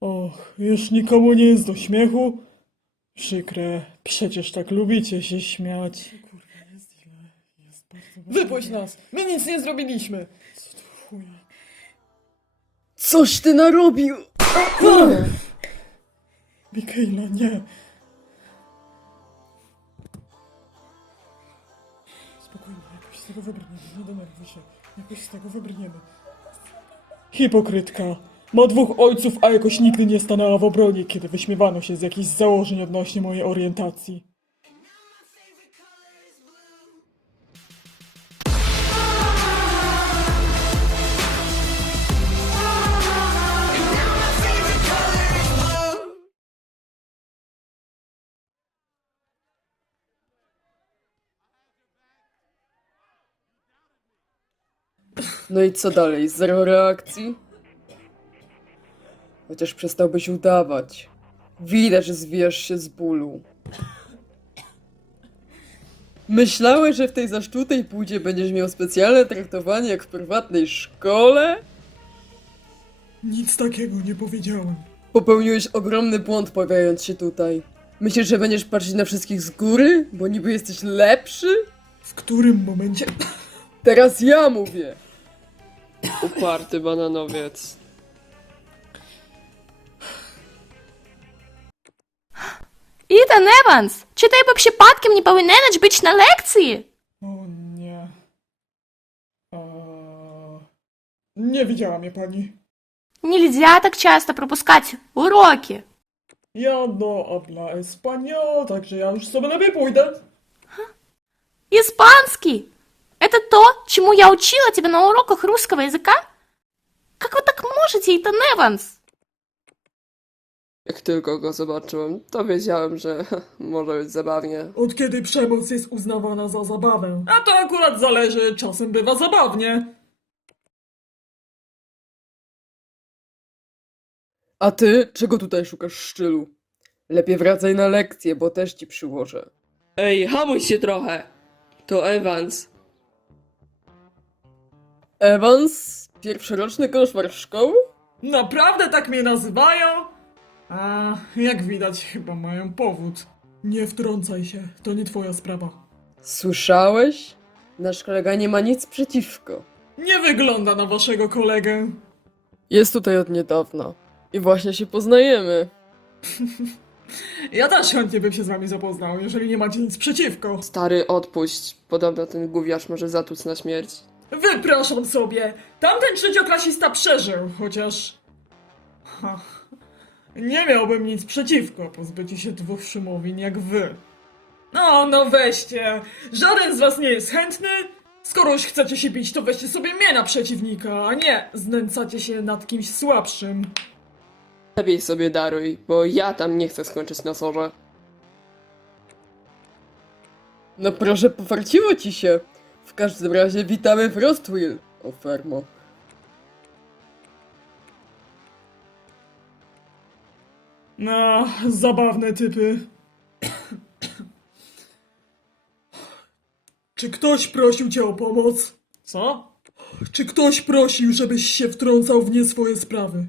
Och, już nikomu nie jest do śmiechu? Przykre, przecież tak lubicie się śmiać. Kurwa, jest źle. Jest bardzo... Wypuść nas! My nic nie zrobiliśmy! Co to chuja? Coś ty narobił! Mikaela, nie! Spokojnie, jakoś z tego wybrniemy, nie denerwuj się. Jakoś z tego wybrniemy. Hipokrytka! Ma dwóch ojców, a jakoś nigdy nie stanęła w obronie, kiedy wyśmiewano się z jakichś założeń odnośnie mojej orientacji. No i co dalej? Zero reakcji? Chociaż przestałbyś udawać. Widać, że zwijasz się z bólu. Myślałeś, że w tej zaszczutej płódzie będziesz miał specjalne traktowanie jak w prywatnej szkole? Nic takiego nie powiedziałem. Popełniłeś ogromny błąd pojawiając się tutaj. Myślisz, że będziesz patrzeć na wszystkich z góry? Bo niby jesteś lepszy? W którym momencie... Teraz ja mówię! Uparty bananowiec. Ethan Evans, чи ти б przypadkiem nie powinieneś być na lekcji? O nie... Nie widziała mnie pani. Нельзя так часто пропускать уроки. Ja no habla español, także ja już sobie lepiej pójdę. Испанский. Это то, чему я учила тебя на уроках русского языка? Как вы так можете, Ethan Evans? Jak tylko go zobaczyłem, to wiedziałem, że może być zabawnie. Od kiedy przemoc jest uznawana za zabawę? A to akurat zależy, czasem bywa zabawnie. A ty czego tutaj szukasz szczylu? Lepiej wracaj na lekcję, bo też ci przyłożę. Ej, hamuj się trochę! To Evans. Evans? Pierwszoroczny koszmar szkoły? Naprawdę tak mnie nazywają? A, jak widać, chyba mają powód. Nie wtrącaj się, to nie twoja sprawa. Słyszałeś? Nasz kolega nie ma nic przeciwko. Nie wygląda na waszego kolegę. Jest tutaj od niedawna. I właśnie się poznajemy. Ja też chętnie bym się z wami zapoznał, jeżeli nie macie nic przeciwko. Stary, odpuść. Podobno ten gówniarz może zatłuc na śmierć. Wypraszam sobie, tamten trzecioklasista przeżył, chociaż... Ha, nie miałbym nic przeciwko pozbyciu się dwóch szumowin jak wy. No weźcie, żaden z was nie jest chętny? Skoro już chcecie się bić, to weźcie sobie mnie na przeciwnika, a nie znęcacie się nad kimś słabszym. Lepiej sobie daruj, bo ja tam nie chcę skończyć na sorze. No proszę, pofarciło ci się. W każdym razie witamy w Rostwill, o fermo. No, zabawne typy. Czy ktoś prosił cię o pomoc? Co? Czy ktoś prosił, żebyś się wtrącał w nie swoje sprawy?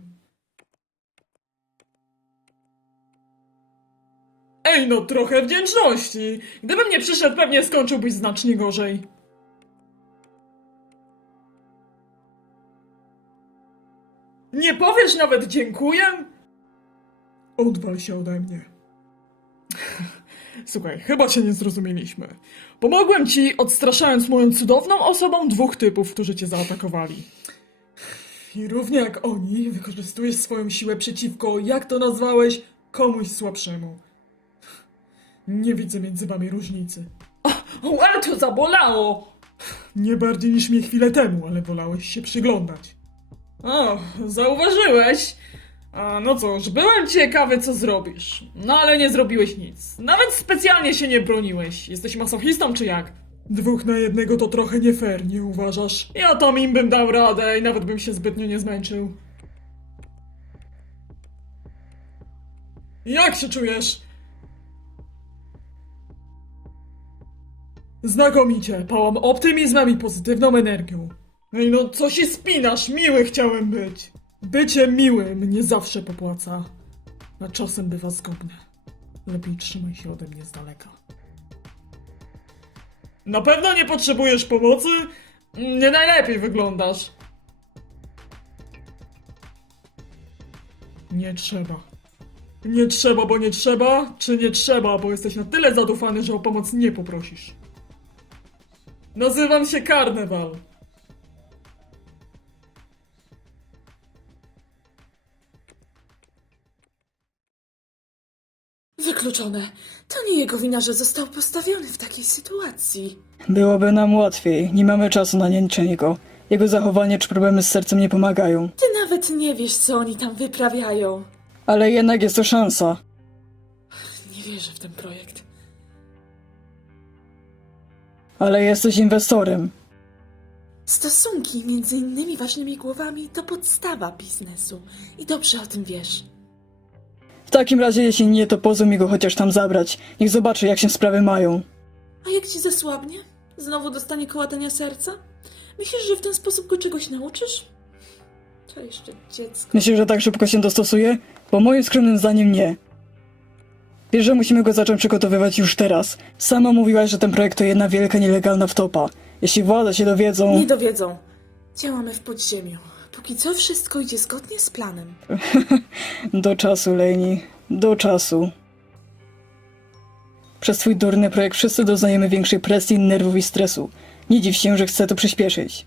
Ej, no trochę wdzięczności. Gdybym nie przyszedł, pewnie skończyłbyś znacznie gorzej. Nie powiesz nawet dziękuję? Odwal się ode mnie. Słuchaj, chyba cię nie zrozumieliśmy. Pomogłem ci, odstraszając moją cudowną osobą dwóch typów, którzy cię zaatakowali. I równie jak oni, wykorzystujesz swoją siłę przeciwko, jak to nazwałeś, komuś słabszemu. Nie widzę między wami różnicy. O, ale to zabolało! Nie bardziej niż mnie chwilę temu, ale wolałeś się przyglądać. O, zauważyłeś? A, no cóż, byłem ciekawy, co zrobisz. No ale nie zrobiłeś nic. Nawet specjalnie się nie broniłeś. Jesteś masochistą, czy jak? Dwóch na jednego to trochę nie fair, nie uważasz? Ja tam im bym dał radę i nawet bym się zbytnio nie zmęczył. Jak się czujesz? Znakomicie, pałam optymizmem i pozytywną energią. Ej no, co się spinasz? Miły chciałem być. Bycie miłym nie zawsze popłaca, a czasem bywa zgodne. Lepiej trzymaj się ode mnie z daleka. Na pewno nie potrzebujesz pomocy? Nie najlepiej wyglądasz. Nie trzeba. Nie trzeba, bo nie trzeba, czy nie trzeba, bo jesteś na tyle zadufany, że o pomoc nie poprosisz. Nazywam się Karnewal. Wykluczone. To nie jego wina, że został postawiony w takiej sytuacji. Byłoby nam łatwiej, nie mamy czasu na niczego. Jego zachowanie czy problemy z sercem nie pomagają. Ty nawet nie wiesz, co oni tam wyprawiają. Ale jednak jest to szansa. Nie wierzę w ten projekt. Ale jesteś inwestorem. Stosunki między innymi ważnymi głowami to podstawa biznesu. I dobrze o tym wiesz. W takim razie, jeśli nie, to pozwól mi go chociaż tam zabrać. Niech zobaczy, jak się sprawy mają. A jak ci zasłabnie? Znowu dostanie kołatania serca? Myślisz, że w ten sposób go czegoś nauczysz? To jeszcze dziecko. Myślisz, że tak szybko się dostosuje? Bo moim skromnym zdaniem nie. Wiesz, że musimy go zacząć przygotowywać już teraz. Sama mówiłaś, że ten projekt to jedna wielka nielegalna wtopa. Jeśli władze się dowiedzą... Nie dowiedzą. Działamy w podziemiu. Póki co wszystko idzie zgodnie z planem. Do czasu, Leni. Do czasu. Przez twój durny projekt wszyscy doznajemy większej presji, nerwów i stresu. Nie dziw się, że chcę to przyspieszyć.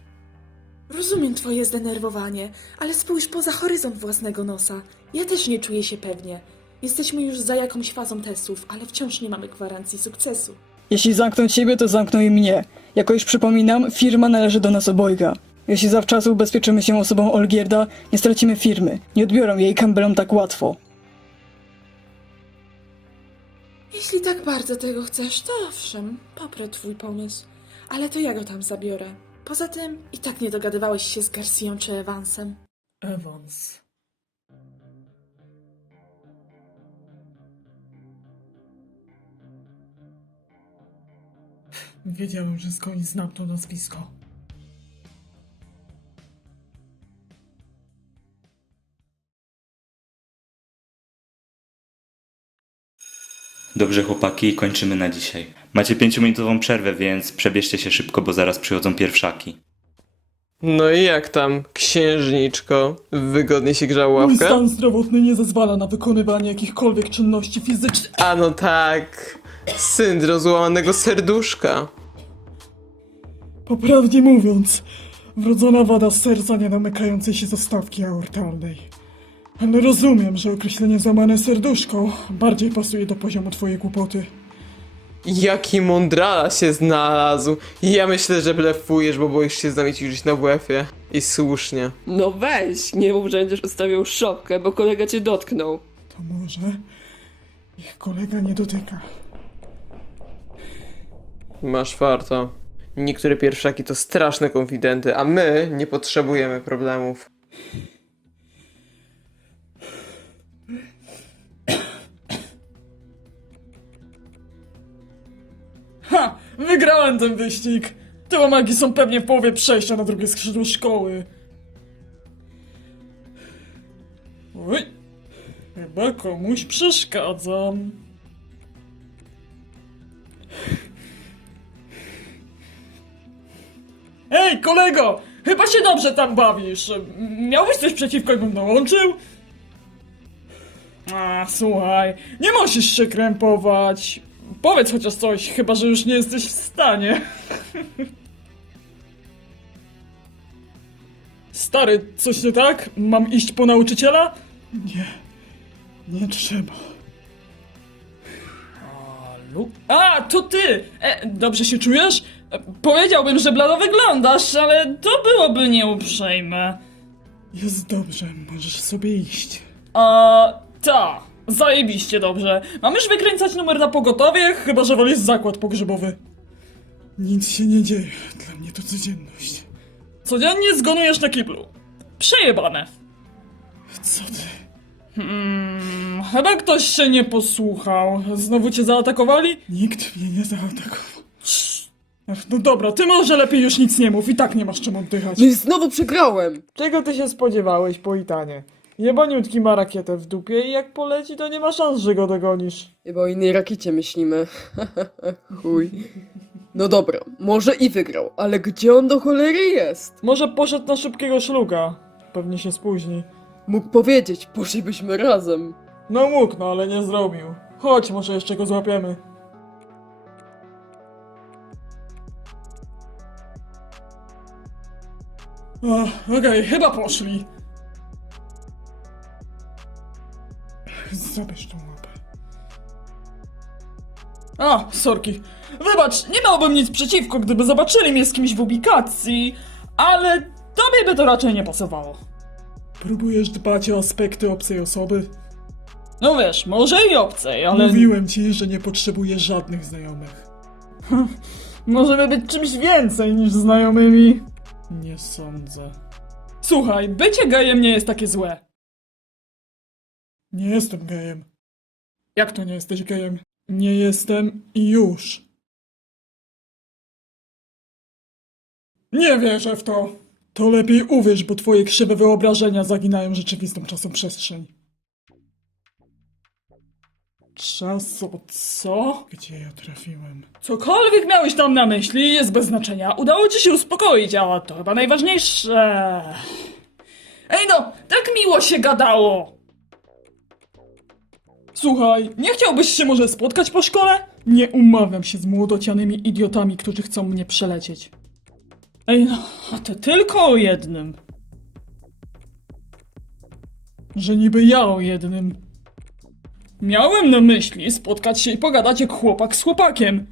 Rozumiem twoje zdenerwowanie, ale spójrz poza horyzont własnego nosa. Ja też nie czuję się pewnie. Jesteśmy już za jakąś fazą testów, ale wciąż nie mamy gwarancji sukcesu. Jeśli zamkną ciebie, to zamkną i mnie. Jako już przypominam, firma należy do nas obojga. Jeśli zawczasu ubezpieczymy się osobom Olgierda, nie stracimy firmy. Nie odbiorą jej Campbellom tak łatwo. Jeśli tak bardzo tego chcesz, to owszem, poprę twój pomysł. Ale to ja go tam zabiorę. Poza tym i tak nie dogadywałeś się z Garcją czy Evansem. Evans. Wiedziałem, że skądś znam to nazwisko. Dobrze chłopaki, kończymy na dzisiaj. Macie 5-minutową przerwę, więc przebierzcie się szybko, bo zaraz przychodzą pierwszaki. No i jak tam, księżniczko? Wygodnie się grzał Mój ławka? stan zdrowotny nie zezwala na wykonywanie jakichkolwiek czynności fizycznych. A no tak, syndrom złamanego serduszka. Poprawnie mówiąc, wrodzona wada serca nie domykającej się zastawki aortalnej. Ale rozumiem, że określenie złamane serduszko bardziej pasuje do poziomu twojej głupoty. Jaki mądrala się znalazł. Ja myślę, że blefujesz, bo boisz się z nami ćwiczyć na WF-ie. I słusznie. No weź, nie mów, że będziesz ustawiał szopkę, bo kolega cię dotknął. To może ich kolega nie dotyka. Masz farta. Niektóre pierwszaki to straszne konfidenty, a my nie potrzebujemy problemów. Ha! Wygrałem ten wyścig! Te łamagi są pewnie w połowie przejścia na drugie skrzydło szkoły. Oj! Chyba komuś przeszkadzam. Ej, kolego! Chyba się dobrze tam bawisz. Miałbyś coś przeciwko, jakbym dołączył? A, słuchaj, nie musisz się krępować. Powiedz chociaż coś, chyba że już nie jesteś w stanie. Stary, coś nie tak? Mam iść po nauczyciela? Nie, nie trzeba. A, to ty! Dobrze się czujesz? Powiedziałbym, że blado wyglądasz, ale to byłoby nieuprzejme. Jest dobrze, możesz sobie iść. Ta, zajebiście dobrze. Mam już wykręcać numer na pogotowie, chyba że wolisz zakład pogrzebowy. Nic się nie dzieje, dla mnie to codzienność. Codziennie zgonujesz na kiblu. Przejebane. Co ty? Chyba ktoś się nie posłuchał. Znowu cię zaatakowali? Nikt mnie nie zaatakował. Ach, no dobra, ty może lepiej już nic nie mów, i tak nie masz czym oddychać. No i znowu przegrałem! Czego ty się spodziewałeś, Poitanie? Jebaniutki ma rakietę w dupie i jak poleci, to nie ma szans, że go dogonisz. Chyba o innej rakiecie myślimy. Chuj. No dobra, może i wygrał, ale gdzie on do cholery jest? Może poszedł na szybkiego szluga. Pewnie się spóźni. Mógł powiedzieć, poszlibyśmy razem. No mógł, no ale nie zrobił. Chodź, może jeszcze go złapiemy. Okej, chyba poszli. Zabierz tą łapę. A, sorki. Wybacz, nie miałbym nic przeciwko, gdyby zobaczyli mnie z kimś w ubikacji, ale tobie by to raczej nie pasowało. Próbujesz dbać o aspekty obcej osoby? No wiesz, może i obcej, ale... Mówiłem ci, że nie potrzebuję żadnych znajomych. Możemy być czymś więcej niż znajomymi. Nie sądzę. Słuchaj, bycie gejem nie jest takie złe. Nie jestem gejem. Jak to nie jesteś gejem? Nie jestem i już. Nie wierzę w to. To lepiej uwierz, bo twoje krzywe wyobrażenia zaginają rzeczywistą czasoprzestrzeń. Co? Gdzie ja trafiłem? Cokolwiek miałeś tam na myśli, jest bez znaczenia. Udało ci się uspokoić, a to chyba najważniejsze. Ej no, tak miło się gadało! Słuchaj, nie chciałbyś się może spotkać po szkole? Nie umawiam się z młodocianymi idiotami, którzy chcą mnie przelecieć. Ej no, a to tylko o jednym. Że niby ja o jednym. Miałem na myśli spotkać się i pogadać jak chłopak z chłopakiem.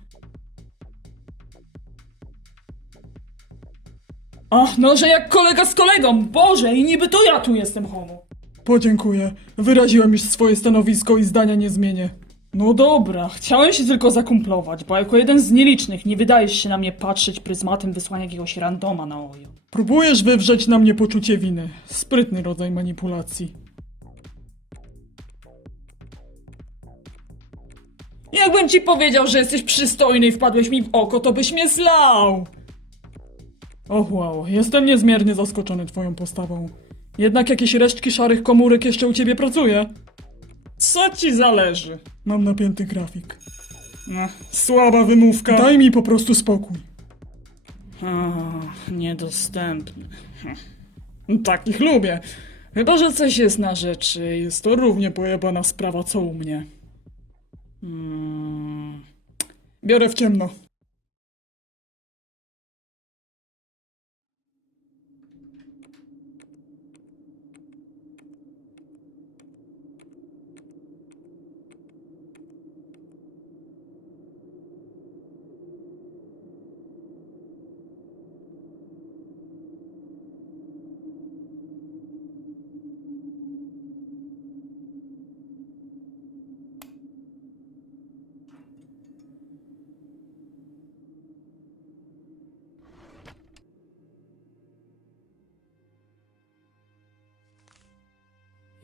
Ach, no, że jak kolega z kolegą, Boże, i niby to ja tu jestem homo. Podziękuję, wyraziłem już swoje stanowisko i zdania nie zmienię. No dobra, chciałem się tylko zakumplować, bo jako jeden z nielicznych nie wydajesz się na mnie patrzeć pryzmatem wysłania jakiegoś randoma na oju. Próbujesz wywrzeć na mnie poczucie winy. Sprytny rodzaj manipulacji. Jakbym ci powiedział, że jesteś przystojny i wpadłeś mi w oko, to byś mnie zlał! Och wow, jestem niezmiernie zaskoczony twoją postawą. Jednak jakieś resztki szarych komórek jeszcze u ciebie pracuje. Co ci zależy? Mam napięty grafik. Słaba wymówka. Daj mi po prostu spokój. Niedostępny. Takich lubię. Chyba że coś jest na rzeczy. Jest to równie pojebana sprawa co u mnie. Biorę w ciemno.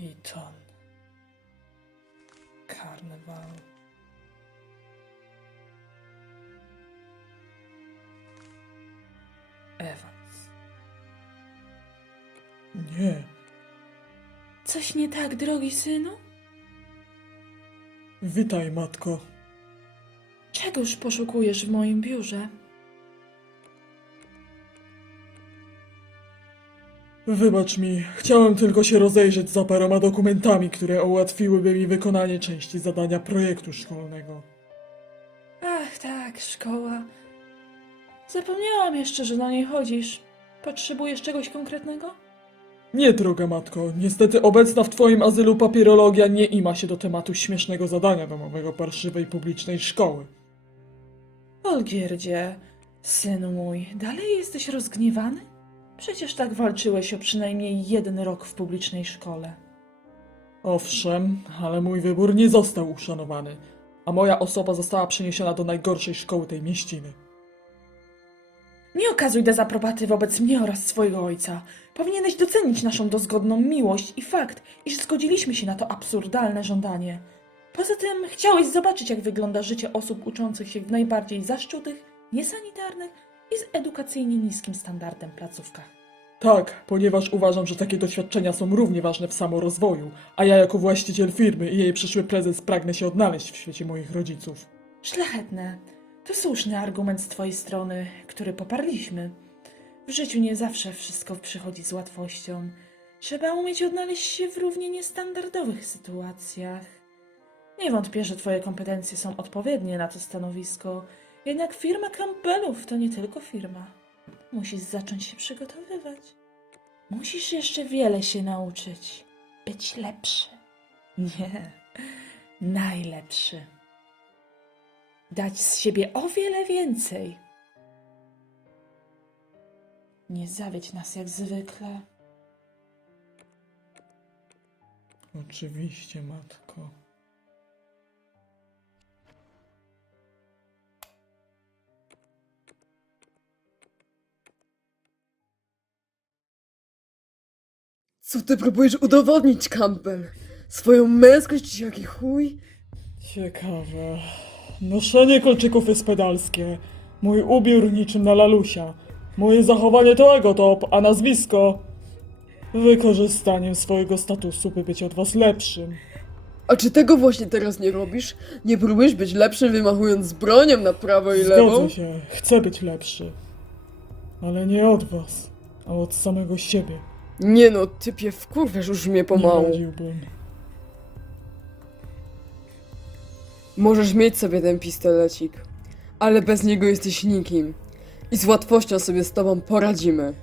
Eton. Karnawał. Evans. Nie. Coś nie tak, drogi synu? Witaj, matko. Czegoż poszukujesz w moim biurze? Wybacz mi, chciałem tylko się rozejrzeć za paroma dokumentami, które ułatwiłyby mi wykonanie części zadania projektu szkolnego. Ach tak, szkoła. Zapomniałam jeszcze, że na niej chodzisz. Potrzebujesz czegoś konkretnego? Nie, droga matko, niestety obecna w twoim azylu papierologia nie ima się do tematu śmiesznego zadania domowego parszywej publicznej szkoły. Olgierdzie, synu mój, dalej jesteś rozgniewany? Przecież tak walczyłeś o przynajmniej 1 rok w publicznej szkole. Owszem, ale mój wybór nie został uszanowany, a moja osoba została przeniesiona do najgorszej szkoły tej mieściny. Nie okazuj dezaprobaty wobec mnie oraz swojego ojca. Powinieneś docenić naszą dozgodną miłość i fakt, iż zgodziliśmy się na to absurdalne żądanie. Poza tym chciałeś zobaczyć, jak wygląda życie osób uczących się w najbardziej zaszczutych niesanitarnych i z edukacyjnie niskim standardem placówkach. Tak, ponieważ uważam, że takie doświadczenia są równie ważne w samorozwoju, a ja jako właściciel firmy i jej przyszły prezes pragnę się odnaleźć w świecie moich rodziców. Szlachetne. To słuszny argument z twojej strony, który poparliśmy. W życiu nie zawsze wszystko przychodzi z łatwością. Trzeba umieć odnaleźć się w równie niestandardowych sytuacjach. Nie wątpię, że twoje kompetencje są odpowiednie na to stanowisko, jednak firma Campbellów to nie tylko firma. Musisz zacząć się przygotowywać. Musisz jeszcze wiele się nauczyć. Być lepszy. Nie, najlepszy. Dać z siebie o wiele więcej. Nie zawiedź nas jak zwykle. Oczywiście, matko. Co ty próbujesz udowodnić, Campbell? Swoją męskość jaki chuj? Ciekawe. Noszenie kolczyków jest pedalskie. Mój ubiór niczym na lalusia. Moje zachowanie to egotop, a nazwisko... wykorzystaniem swojego statusu, by być od was lepszym. A czy tego właśnie teraz nie robisz? Nie próbujesz być lepszym, wymachując bronią na prawo i lewą? Zgodzę się, chcę być lepszy. Ale nie od was, a od samego siebie. Nie no, typie, wkurwiasz już mnie Nie pomału. radziłbym. Możesz mieć sobie ten pistolecik, ale bez niego jesteś nikim. I z łatwością sobie z tobą poradzimy.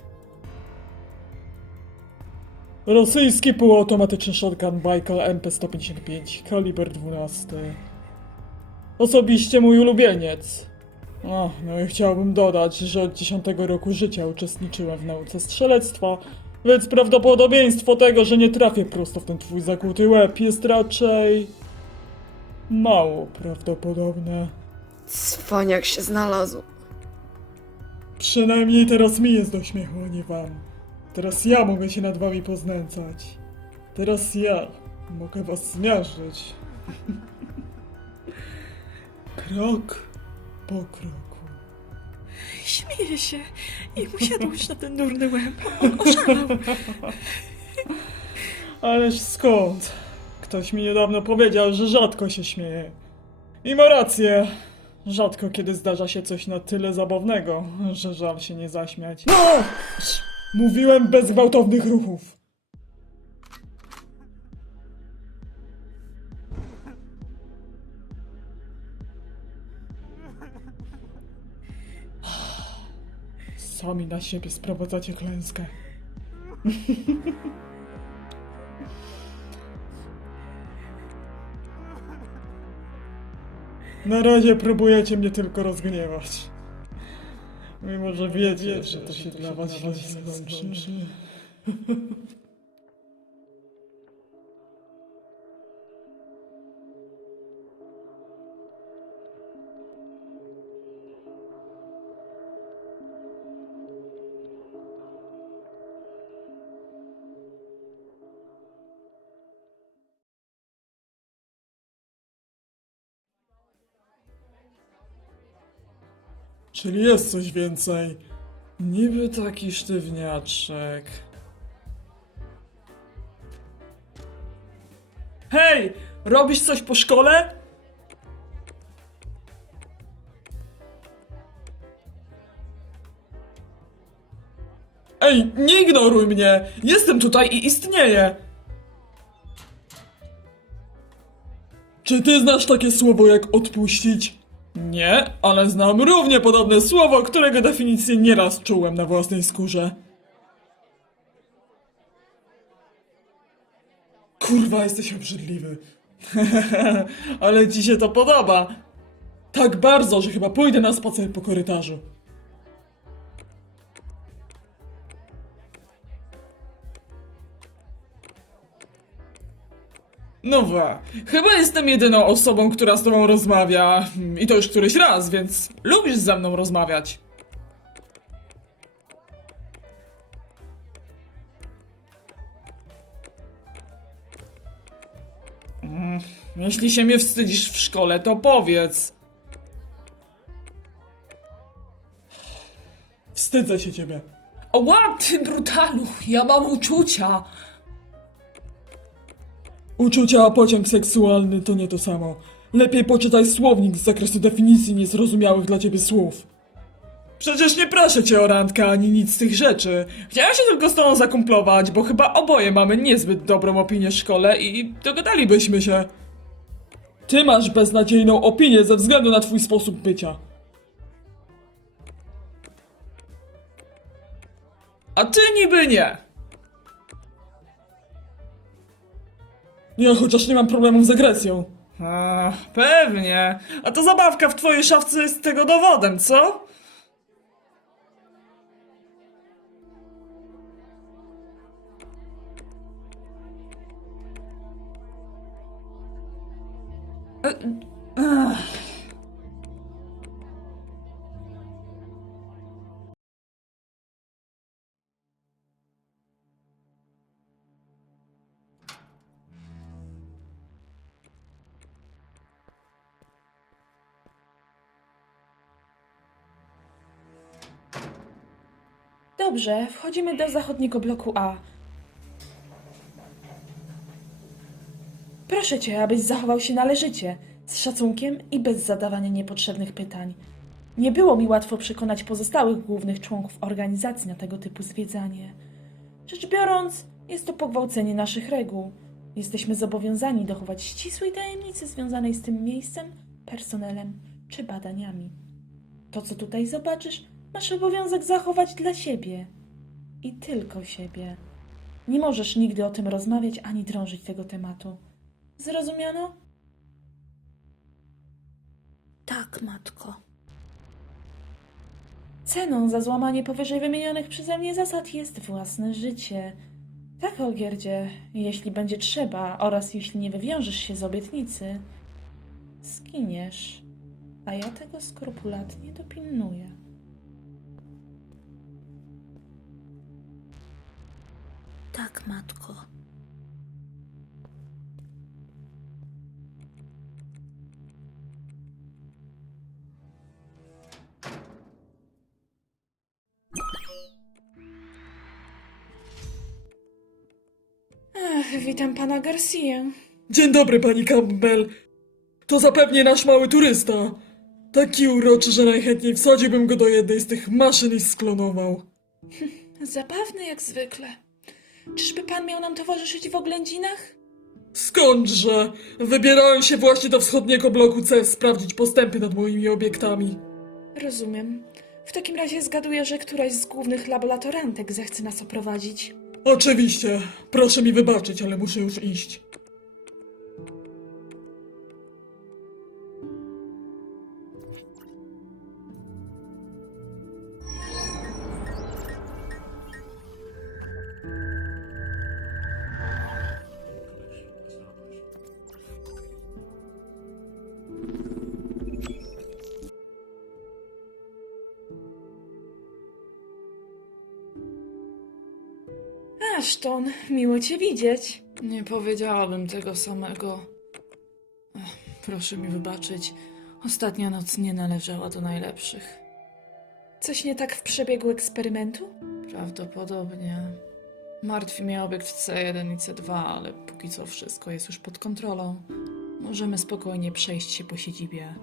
Rosyjski półautomatyczny shotgun Baikal MP-155, kaliber 12. Osobiście mój ulubieniec. No i chciałbym dodać, że od 10 roku życia uczestniczyłem w nauce strzelectwa, więc prawdopodobieństwo tego, że nie trafię prosto w ten twój zakłuty łeb jest raczej... mało prawdopodobne. Cwaniak się znalazł. Przynajmniej teraz mi jest do śmiechu, a nie wam. Teraz ja mogę się nad wami poznęcać. Teraz ja mogę was zmiażdżyć. Krok po kroku. Śmieję się i usiadłeś na ten durny łeb. On oszalał. Ależ skąd? Ktoś mi niedawno powiedział, że rzadko się śmieje. I ma rację. Rzadko kiedy zdarza się coś na tyle zabawnego, że żal się nie zaśmiać. No! Mówiłem bez gwałtownych ruchów. Sami na siebie sprowadzacie klęskę. Na razie próbujecie mnie tylko rozgniewać. Mimo, że wiecie, że to się dla was źle skończy. Czyli jest coś więcej. Niby taki sztywniaczek. Hej! Robisz coś po szkole? Ej, nie ignoruj mnie! Jestem tutaj i istnieję! Czy ty znasz takie słowo jak odpuścić? Nie, ale znam równie podobne słowo, którego definicję nieraz czułem na własnej skórze. Kurwa, jesteś obrzydliwy. Ale ci się to podoba. Tak bardzo, że chyba pójdę na spacer po korytarzu. No chyba jestem jedyną osobą, która z tobą rozmawia. I to już któryś raz, więc lubisz ze mną rozmawiać. Jeśli się mnie wstydzisz w szkole, to powiedz. Wstydzę się ciebie. Ła, ty brutalu, ja mam uczucia. Uczucia a pociąg seksualny to nie to samo. Lepiej poczytaj słownik z zakresu definicji niezrozumiałych dla ciebie słów. Przecież nie proszę cię o randkę ani nic z tych rzeczy. Chciałem się tylko z tobą zakumplować, bo chyba oboje mamy niezbyt dobrą opinię w szkole i dogadalibyśmy się. Ty masz beznadziejną opinię ze względu na twój sposób bycia. A ty niby nie. Ja chociaż nie mam problemów z agresją. A, pewnie. A to zabawka w twojej szafce jest tego dowodem, co? Dobrze, wchodzimy do zachodniego bloku A. Proszę cię, abyś zachował się należycie, z szacunkiem i bez zadawania niepotrzebnych pytań. Nie było mi łatwo przekonać pozostałych głównych członków organizacji na tego typu zwiedzanie. Rzecz biorąc, jest to pogwałcenie naszych reguł. Jesteśmy zobowiązani dochować ścisłej tajemnicy związanej z tym miejscem, personelem czy badaniami. To, co tutaj zobaczysz, masz obowiązek zachować dla siebie. I tylko siebie. Nie możesz nigdy o tym rozmawiać ani drążyć tego tematu. Zrozumiano? Tak, matko. Ceną za złamanie powyżej wymienionych przeze mnie zasad jest własne życie. Tak, Olgierdzie, jeśli będzie trzeba oraz jeśli nie wywiążesz się z obietnicy, zginiesz, a ja tego skrupulatnie dopilnuję. Tak, matko. Witam pana Garcia. Dzień dobry, pani Campbell. To zapewnie nasz mały turysta. Taki uroczy, że najchętniej wsadziłbym go do jednej z tych maszyn i sklonował. Zabawny jak zwykle. Czyżby pan miał nam towarzyszyć w oględzinach? Skądże? Wybierałem się właśnie do wschodniego bloku C sprawdzić postępy nad moimi obiektami. Rozumiem. W takim razie zgaduję, że któraś z głównych laboratorantek zechce nas oprowadzić. Oczywiście. Proszę mi wybaczyć, ale muszę już iść. Ashton, miło cię widzieć. Nie powiedziałabym tego samego. Proszę mi wybaczyć. Ostatnia noc nie należała do najlepszych. Coś nie tak w przebiegu eksperymentu? Prawdopodobnie. Martwi mnie obiekt C1 i C2, ale póki co wszystko jest już pod kontrolą. Możemy spokojnie przejść się po siedzibie.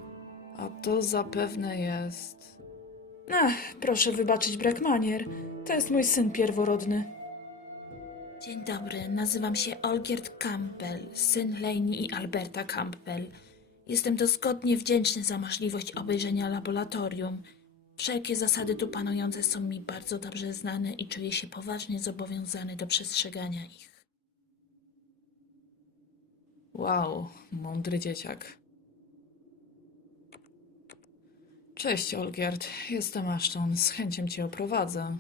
A to zapewne jest... Ach, proszę wybaczyć brak manier. To jest mój syn pierworodny. Dzień dobry, nazywam się Olgierd Campbell, syn Lainey i Alberta Campbell. Jestem dozgodnie wdzięczny za możliwość obejrzenia laboratorium. Wszelkie zasady tu panujące są mi bardzo dobrze znane i czuję się poważnie zobowiązany do przestrzegania ich. Wow, mądry dzieciak. Cześć, Olgierd. Jestem Ashton. Z chęcią cię oprowadzę.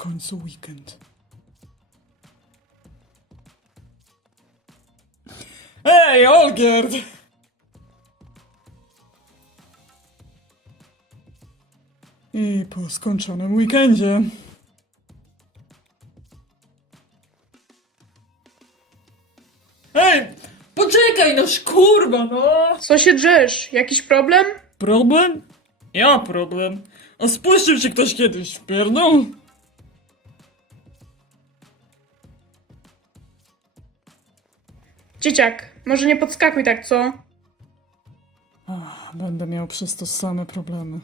końcu weekend. Ej, Olgierd! I po skończonym weekendzie. Ej! Poczekaj, no kurwa, no! Co się drzesz? Jakiś problem? Problem? Ja problem. A spuścił się ktoś kiedyś w pierdol? Dzieciak, może nie podskakuj tak, co? Ach, będę miał przez to same problemy.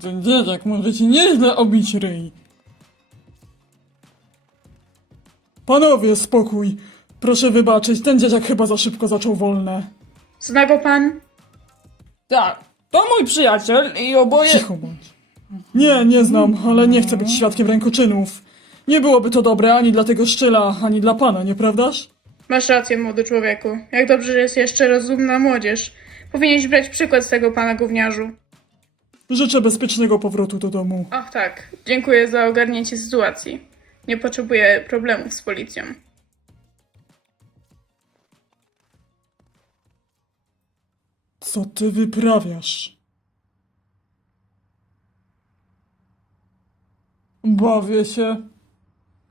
Ten dzieciak może ci nieźle obić ryj. Panowie, spokój. Proszę wybaczyć, ten dzieciak chyba za szybko zaczął wolne. Zna go pan? Tak, to mój przyjaciel i oboje... Cicho bądź. Nie, nie znam, ale nie chcę być świadkiem rękoczynów. Nie byłoby to dobre ani dla tego szczyla, ani dla pana, nieprawdaż? Masz rację, młody człowieku. Jak dobrze, że jest jeszcze rozumna młodzież. Powinieneś brać przykład z tego pana gówniarzu. Życzę bezpiecznego powrotu do domu. Ach tak, dziękuję za ogarnięcie sytuacji. Nie potrzebuję problemów z policją. Co ty wyprawiasz? Bawię się.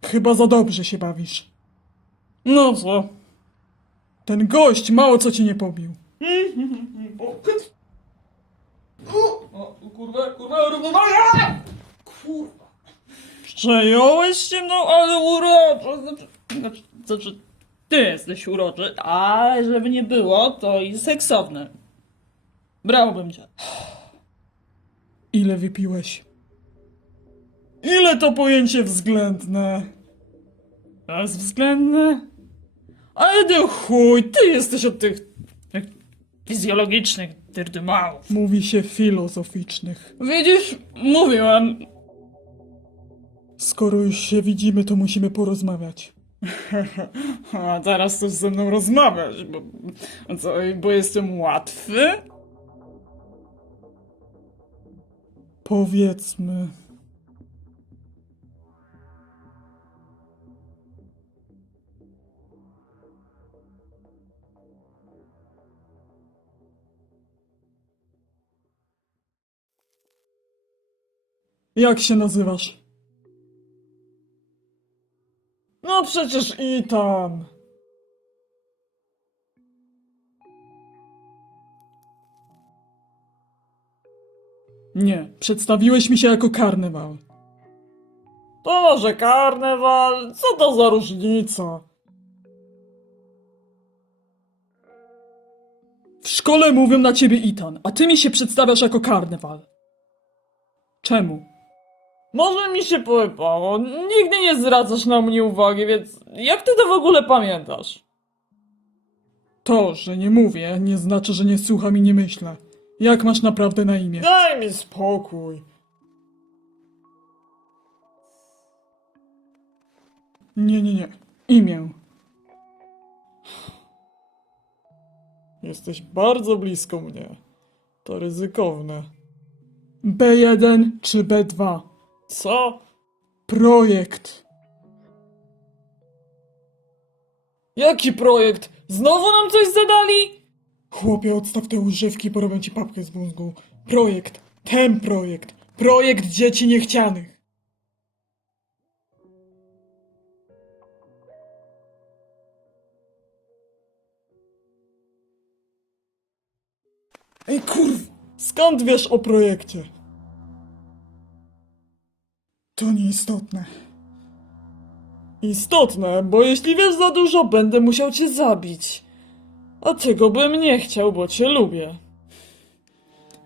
Chyba za dobrze się bawisz. No co? Ten gość mało co ci nie pobił. O, kurwa, równowaga! Kurwa. Przejąłeś się mną, ale uroczo. Znaczy, ty jesteś uroczy, a żeby nie było, to i seksowny. Brałbym cię. Ile wypiłeś? Ile to pojęcie względne? Bezwzględny? Ale ty chuj, ty jesteś od tych fizjologicznych dyrdymałów. Mówi się filozoficznych. Widzisz, mówiłem. Skoro już się widzimy, to musimy porozmawiać. A teraz chcesz ze mną rozmawiać, bo jestem łatwy? Powiedzmy. Jak się nazywasz? No przecież Ethan. Nie, przedstawiłeś mi się jako karnewal. To może karnewal, co to za różnica? W szkole mówią na ciebie Ethan, a ty mi się przedstawiasz jako karnewal. Czemu? Może mi się pojebało, nigdy nie zwracasz na mnie uwagi, więc jak ty to w ogóle pamiętasz? To, że nie mówię, nie znaczy, że nie słucham i nie myślę. Jak masz naprawdę na imię? Daj mi spokój. Nie. Imię. Jesteś bardzo blisko mnie. To ryzykowne. B1 czy B2? Co? Projekt. Jaki projekt? Znowu nam coś zadali? Chłopie, odstaw te używki, porobią ci papkę z mózgu. Projekt. Ten projekt. Projekt dzieci niechcianych. Ej skąd wiesz o projekcie? To nieistotne. Istotne, bo jeśli wiesz za dużo, będę musiał cię zabić. A tego bym nie chciał, bo cię lubię.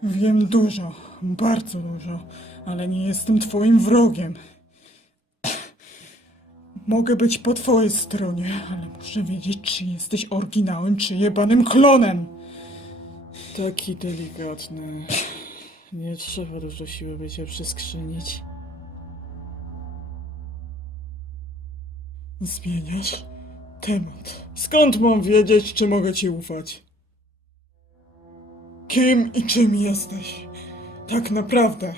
Wiem dużo, bardzo dużo, ale nie jestem twoim wrogiem. Mogę być po twojej stronie, ale muszę wiedzieć, czy jesteś oryginałem, czy jebanym klonem. Taki delikatny. Nie trzeba dużo siły, by cię przyskrzynić. Zmieniasz temat. Skąd mam wiedzieć, czy mogę ci ufać? Kim i czym jesteś? Tak naprawdę.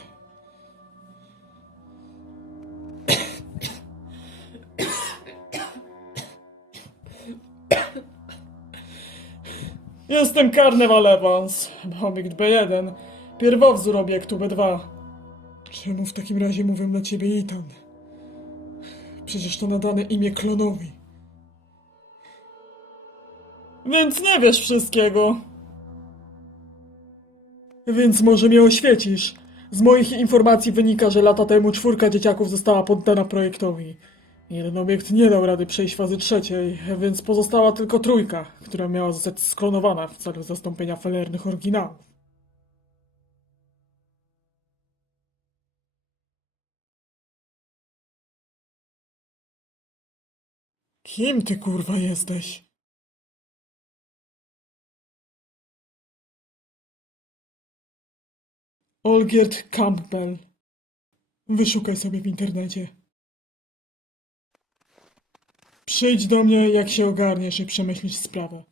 Jestem Carnival Evans, obiekt B1, pierwowzór obiektu B2. Czemu w takim razie mówię na ciebie Ethan? Przecież to nadane imię klonowi. Więc nie wiesz wszystkiego. Więc może mnie oświecisz. Z moich informacji wynika, że lata temu 4 dzieciaków została poddana projektowi. Jeden obiekt nie dał rady przejść fazy 3, więc pozostała tylko 3, która miała zostać sklonowana w celu zastąpienia felernych oryginałów. Kim ty kurwa jesteś? Olgierd Campbell. Wyszukaj sobie w internecie. Przyjdź do mnie, jak się ogarniesz i przemyślisz sprawę.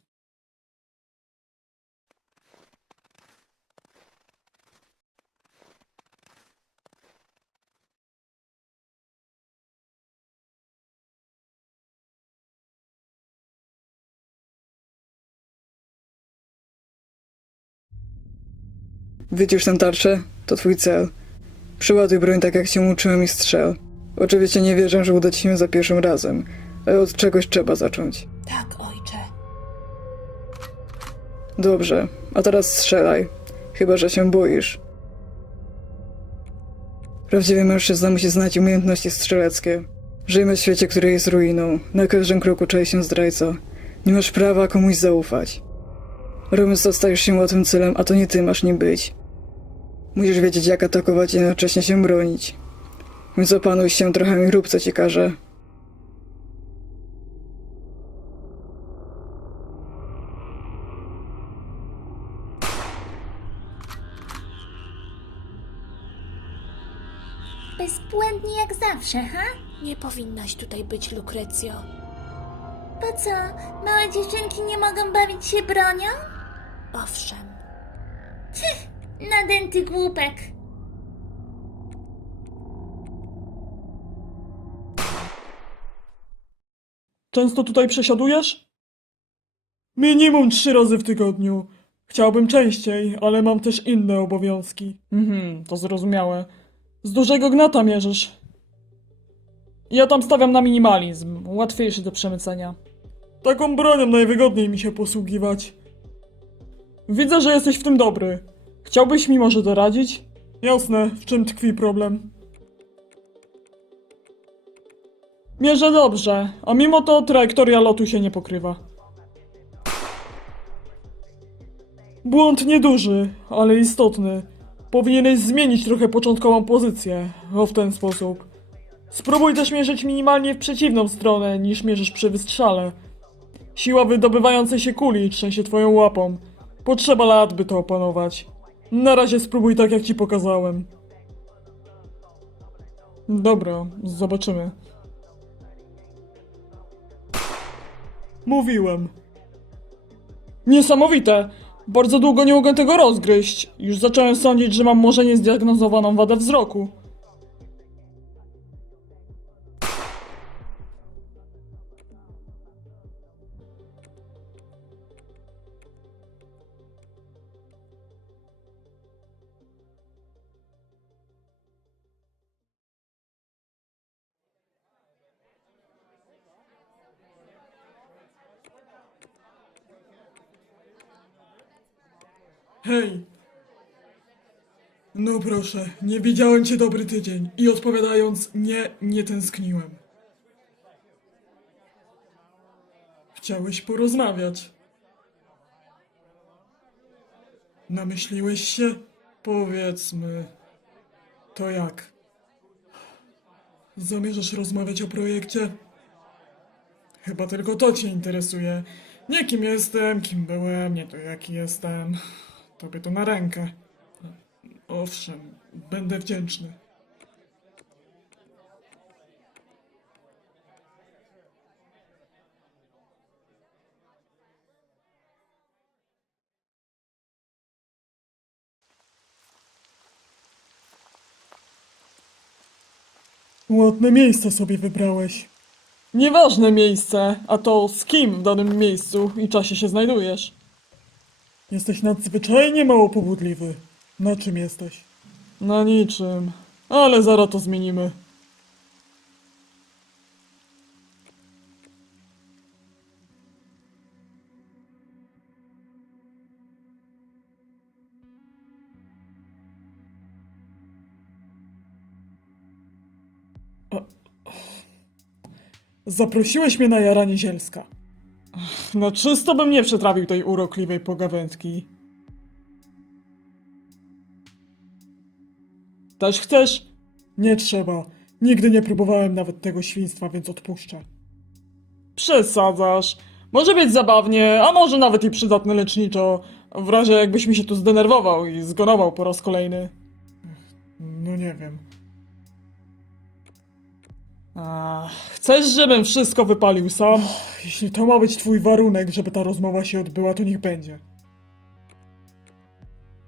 Wycisz tę tarczę, to twój cel. Przyładuj broń tak, jak cię uczyłem i strzel. Oczywiście nie wierzę, że uda ci się za pierwszym razem, ale od czegoś trzeba zacząć. Tak, ojcze. Dobrze, a teraz strzelaj. Chyba że się boisz. Prawdziwy mężczyzna musi znać umiejętności strzeleckie. Żyjemy w świecie, który jest ruiną. Na każdym kroku czai się zdrajca. Nie masz prawa komuś zaufać. Robiąc to, stajesz się łatwym celem, a to nie ty masz nim być. Musisz wiedzieć, jak atakować i jednocześnie się bronić. Więc opanuj się trochę i rób, co ci każe. Bezbłędnie jak zawsze, ha? Nie powinnaś tutaj być, Lucrecio. Po co? Małe dziewczynki nie mogą bawić się bronią? Owszem. Nadęty głupek. Często tutaj przesiadujesz? Minimum 3 razy w tygodniu. Chciałbym częściej, ale mam też inne obowiązki. To zrozumiałe. Z dużego gnata mierzysz. Ja tam stawiam na minimalizm, łatwiejszy do przemycenia. Taką bronią najwygodniej mi się posługiwać. Widzę, że jesteś w tym dobry. Chciałbyś mi może doradzić? Jasne, w czym tkwi problem? Mierzę dobrze, a mimo to trajektoria lotu się nie pokrywa. Błąd nieduży, ale istotny. Powinieneś zmienić trochę początkową pozycję, w ten sposób. Spróbuj też mierzyć minimalnie w przeciwną stronę, niż mierzysz przy wystrzale. Siła wydobywającej się kuli trzęsie twoją łapą. Potrzeba lat, by to opanować. Na razie spróbuj tak, jak ci pokazałem. Dobra, zobaczymy. Mówiłem. Niesamowite! Bardzo długo nie mogłem tego rozgryźć. Już zacząłem sądzić, że mam może niezdiagnozowaną wadę wzroku. Hej! No proszę, nie widziałem cię dobry tydzień i odpowiadając nie tęskniłem. Chciałeś porozmawiać. Namyśliłeś się? Powiedzmy. To jak? Zamierzasz rozmawiać o projekcie? Chyba tylko to cię interesuje. Nie kim jestem, kim byłem, nie to jaki jestem. Tobie to na rękę. Owszem, będę wdzięczny. Ładne miejsce sobie wybrałeś. Nieważne miejsce, a to z kim w danym miejscu i czasie się znajdujesz. Jesteś nadzwyczajnie mało pobudliwy. Na czym jesteś? Na niczym. Ale zaraz to zmienimy. Zaprosiłeś mnie na jaranie zielska. Na czysto bym nie przetrawił tej urokliwej pogawędki. Też chcesz? Nie trzeba. Nigdy nie próbowałem nawet tego świństwa, więc odpuszczę. Przesadzasz. Może być zabawnie, a może nawet i przydatne leczniczo. W razie jakbyś mi się tu zdenerwował i zgonował po raz kolejny. No nie wiem. Chcesz, żebym wszystko wypalił sam? Jeśli to ma być twój warunek, żeby ta rozmowa się odbyła, to niech będzie.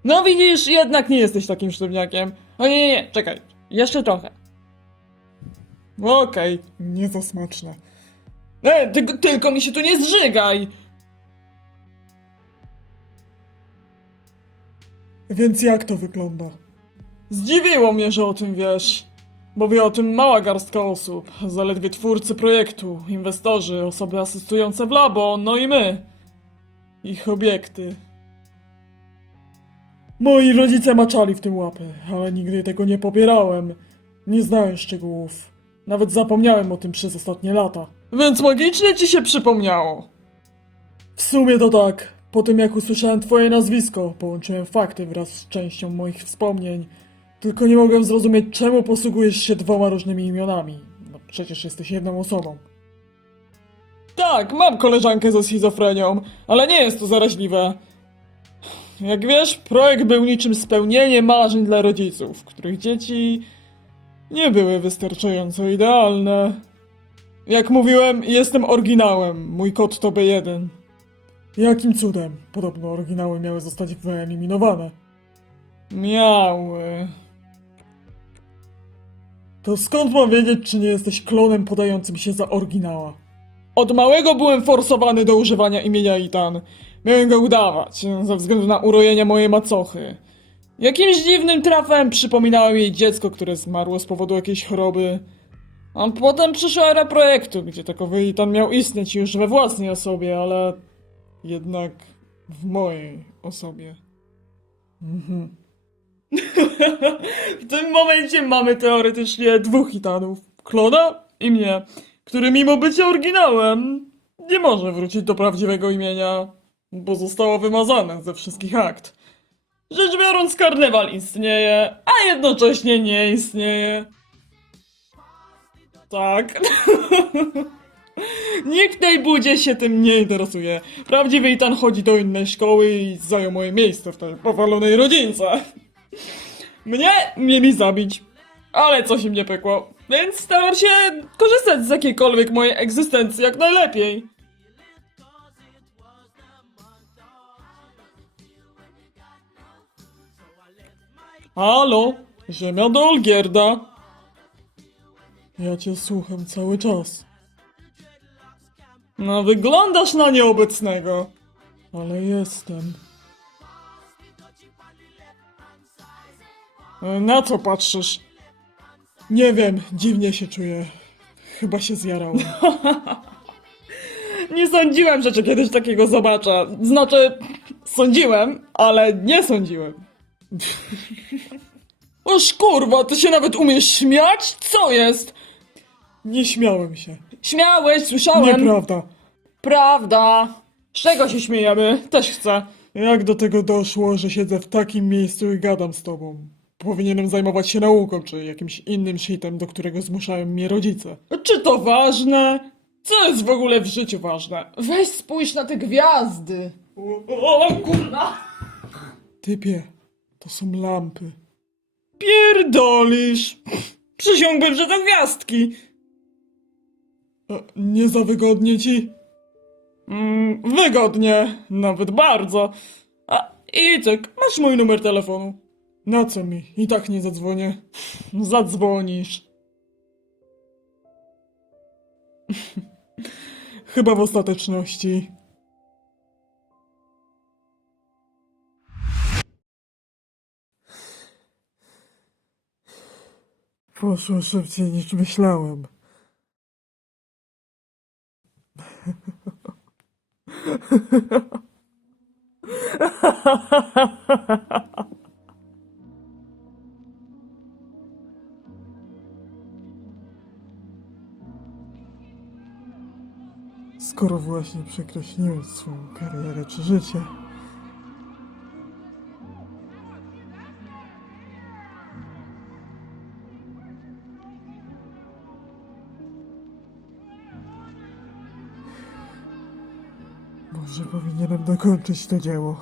No widzisz, jednak nie jesteś takim sztywniakiem. O nie, czekaj. Jeszcze trochę. Okej, nie za smaczne. Tylko mi się tu nie zżygaj! Więc jak to wygląda? Zdziwiło mnie, że o tym wiesz. Bo wie o tym mała garstka osób. Zaledwie twórcy projektu, inwestorzy, osoby asystujące w labo, no i my. Ich obiekty. Moi rodzice maczali w tym łapy, ale nigdy tego nie popierałem. Nie znałem szczegółów. Nawet zapomniałem o tym przez ostatnie lata. Więc magicznie ci się przypomniało. W sumie to tak. Po tym jak usłyszałem twoje nazwisko, połączyłem fakty wraz z częścią moich wspomnień. Tylko nie mogłem zrozumieć, czemu posługujesz się 2 różnymi imionami. No przecież jesteś jedną osobą. Tak, mam koleżankę ze schizofrenią, ale nie jest to zaraźliwe. Jak wiesz, projekt był niczym spełnienie marzeń dla rodziców, których dzieci nie były wystarczająco idealne. Jak mówiłem, jestem oryginałem. Mój kod to B1. Jakim cudem? Podobno oryginały miały zostać wyeliminowane. Miały. To skąd mam wiedzieć, czy nie jesteś klonem podającym się za oryginała? Od małego byłem forsowany do używania imienia Ethan. Miałem go udawać, ze względu na urojenia mojej macochy. Jakimś dziwnym trafem przypominałem jej dziecko, które zmarło z powodu jakiejś choroby. A potem przyszła era projektu, gdzie takowy Ethan miał istnieć już we własnej osobie, ale jednak w mojej osobie. Mhm. W tym momencie mamy teoretycznie 2 Ethanów. Klona i mnie, który mimo bycia oryginałem nie może wrócić do prawdziwego imienia, bo zostało wymazane ze wszystkich akt. Rzecz biorąc, karnewal istnieje, a jednocześnie nie istnieje. Tak. Nikt w tej budzie się tym nie interesuje. Prawdziwy Ethan chodzi do innej szkoły i zajął moje miejsce w tej powalonej rodzince. Mnie mieli zabić, ale coś im nie pykło, więc staram się korzystać z jakiejkolwiek mojej egzystencji jak najlepiej. Halo, ziemia do Olgierda. Ja cię słucham cały czas. No wyglądasz na nieobecnego. Ale jestem. Na co patrzysz? Nie wiem, dziwnie się czuję. Chyba się zjarałem. Nie sądziłem, że cię kiedyś takiego zobaczę. Znaczy, sądziłem, ale nie sądziłem. Oż kurwa, ty się nawet umiesz śmiać? Co jest? Nie śmiałem się. Śmiałeś, słyszałem. Nieprawda. Prawda. Z czego się śmiejemy? Też chcę. Jak do tego doszło, że siedzę w takim miejscu i gadam z tobą? Powinienem zajmować się nauką, czy jakimś innym shitem, do którego zmuszają mnie rodzice. Czy to ważne? Co jest w ogóle w życiu ważne? Weź spójrz na te gwiazdy. O kurwa! Typie, to są lampy. Pierdolisz! Przysiągłbym, że to gwiazdki. Nie za wygodnie ci? Wygodnie, nawet bardzo. A Icek, masz mój numer telefonu. Na co mi? I tak nie zadzwonię. Zadzwonisz. Chyba w ostateczności. Poszło szybciej niż myślałem. Skoro właśnie przekreśliłem swoją karierę czy życie, może powinienem dokończyć to dzieło.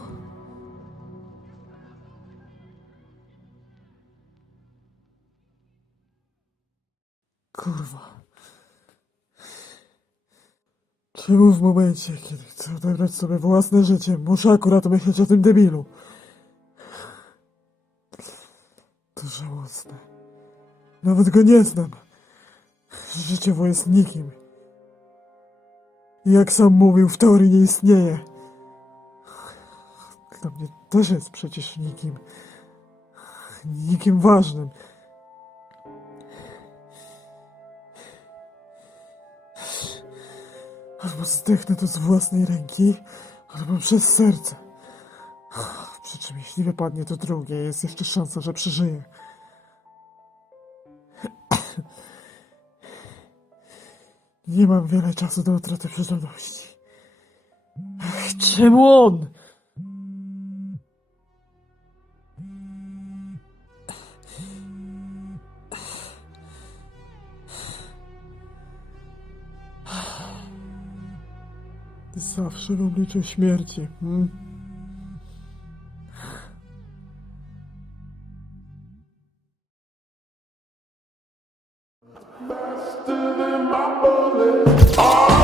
Kurwa. Czemu w momencie, kiedy chcę odebrać sobie własne życie, muszę akurat myśleć o tym debilu? To żałosne. Nawet go nie znam. Życiowo jest nikim. I jak sam mówił, w teorii nie istnieje. Dla mnie też jest przecież nikim. Nikim ważnym. Albo zdechnę to z własnej ręki, albo przez serce. Przy czym jeśli wypadnie to drugie, jest jeszcze szansa, że przeżyję. Nie mam wiele czasu do utraty przytomności. Czemu on? Zawsze w obliczu śmierci. Oh!